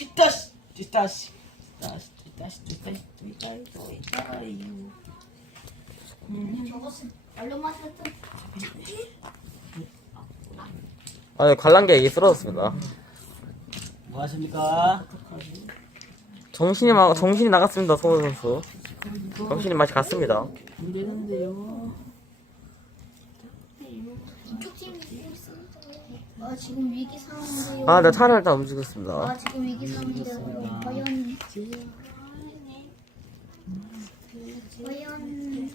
뒷다시 뒷다시 뒷다시 뒷다시 뒷다시 뒷다시 뒷다시 저것은 알로 마셨던 아 관람객이 쓰러졌습니다. 뭐 하십니까? 정신이 막 정신이 나갔습니다 송원 선수. 정신이 맛이 갔습니다. 안 되는데요 이쪽 팀이 아 지금 위기 상황인데요. 아, 나 차를 일단 움직였습니다. 아 지금 위기 상황인데요. 과연 과연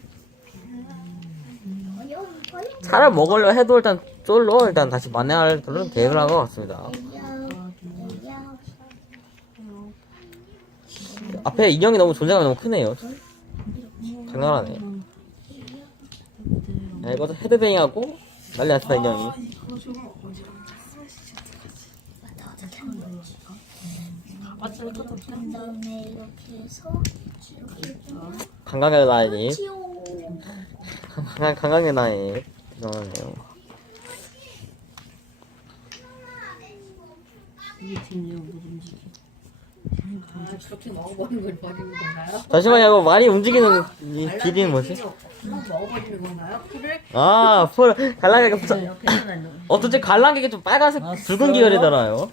과연 과연 차를 먹으려 해도 일단 쫄로 일단 다시 만회할 그런 계획을 한 것 같습니다. 앞에 인형이 너무 존재감이 너무 크네요. 장난하네. 야, 이거 헤드뱅이하고 난리 났다 인형이. 그 다음에 이렇게 해서 이렇게 해주면 강강의 라인이 치오 강강 강강의 라인 대단하네요. 이게 팀용 못 움직여 그렇게 먹어버리는 걸 버리는 건가요? 잠시만요, 이거 많이 움직이는 이 길이는 뭐지? 한번 먹어버리는 건가요? 풀을? 아, 풀 갈라개가 붙어. 어쩐지 갈라개가 좀 빨간색 붉은 계열이더라요.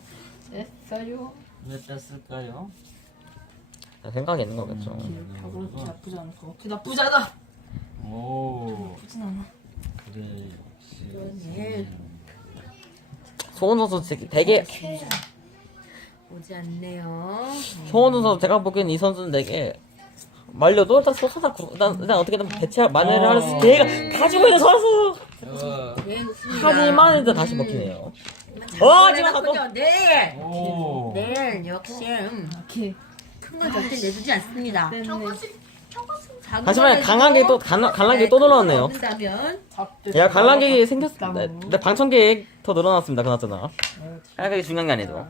됐어요. 왜 뺐을까요? 생각이 있는 거겠죠. 기억하고 그렇게 나쁘지 않을 것 같아 나쁘잖아 오 나쁘진 않아 그래 예. 송원 선수 되게- 되게 오지 않네요. 송원 선수 제가 보기엔 이 선수는 되게 말려도 일단 쏟아다 구- 일단, 일단 어떻게든 배치 만회를 할 수, 걔가 가지고 있는 선수 네, 좋습니다. 하지만 일단 다시 먹히네요. 어, 지금 그렇군요. 네. 오 네, 역시 음, 큰걸 절대 내주지 않습니다. 작은 하지만 걸 강한 게 또, 강, 강한 게또 늘어났네요. 먹는다면 야, 관람객이 생겼습니다. 근데 방청객 더 늘어났습니다, 그나저나. 관람객이 중요한 게 아니죠.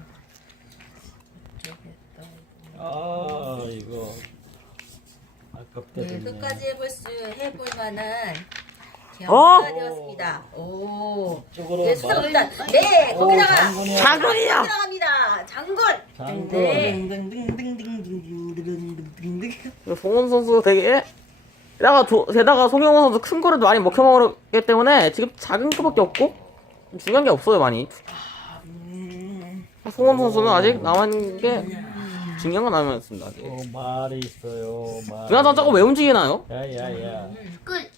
아 이거 아깝다. 네, 끝까지 해볼 수 해볼 만한 경우가 어? 되었습니다. 오. 네, 네, 오. 네, 수사 갑니다. 네, 거기다가 장군이야. 들어갑니다. 장군. 장군. 네. 이거 송원 선수 되게 게다가 조, 게다가 송영호 선수 큰 거를 많이 먹혀 먹기 때문에 지금 작은 거밖에 없고 중요한 게 없어요 많이. 아, 음. 송원 선수는 아직 남은 게 중요한 건 남아있습니다 아직. 어, 말이 있어요 말 그나저나 저거 왜 움직이나요? 야야야 끝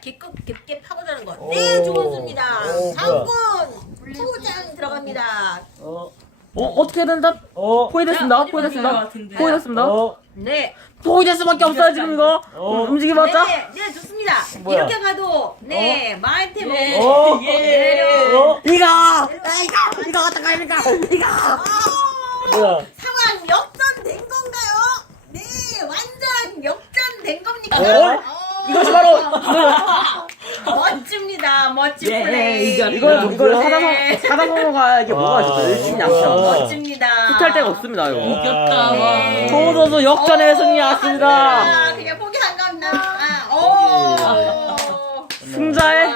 깊고 깊게 파고드는 것. 오. 네, 좋습니다. 오, 장군 투장 들어갑니다. 어? 어 어떻게 된다? 어? 포위됐습니다 야, 포위됐습니다 같은데. 포위됐습니다 어? 네. 포위될 수밖에 없어요 지금 이거 어. 움직여봤자 네, 네, 좋습니다. 뭐야? 이렇게 가도 네, 마이템 예. 먹고 어? 내려. 어? 이거 이거 이거 어떡합니까 이거 뭐야 상황 역전된 건가요? 네, 완전 역전된 겁니까? 어? 어. 이것이 바로 멋집니다. 멋진 예, 플레이. 이거- 이걸 이걸 뭐야? 사다성 사다성어가 이게 뭐가 있어 일심이 와. 양심 멋집니다. 후퇴할 데가 없습니다 이거 이겼다 네. 송호 선수 역전의 어, 승리였습니다 아, 그냥 포기한 겁니다. 아, 오. 승자의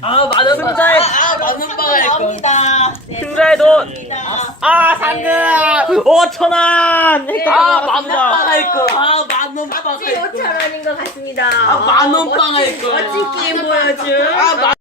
아 만원 승자의 아 만원 빵할 거 나옵니다. 네, 승자의 돈 좋습니다. 아 상금 5천 원 아. 만원 빵할 거 아 만원 값이 빵할 5천 원인 것 같습니다. 아, 만원 빵할 거. 멋진 게임 보여줄. 거아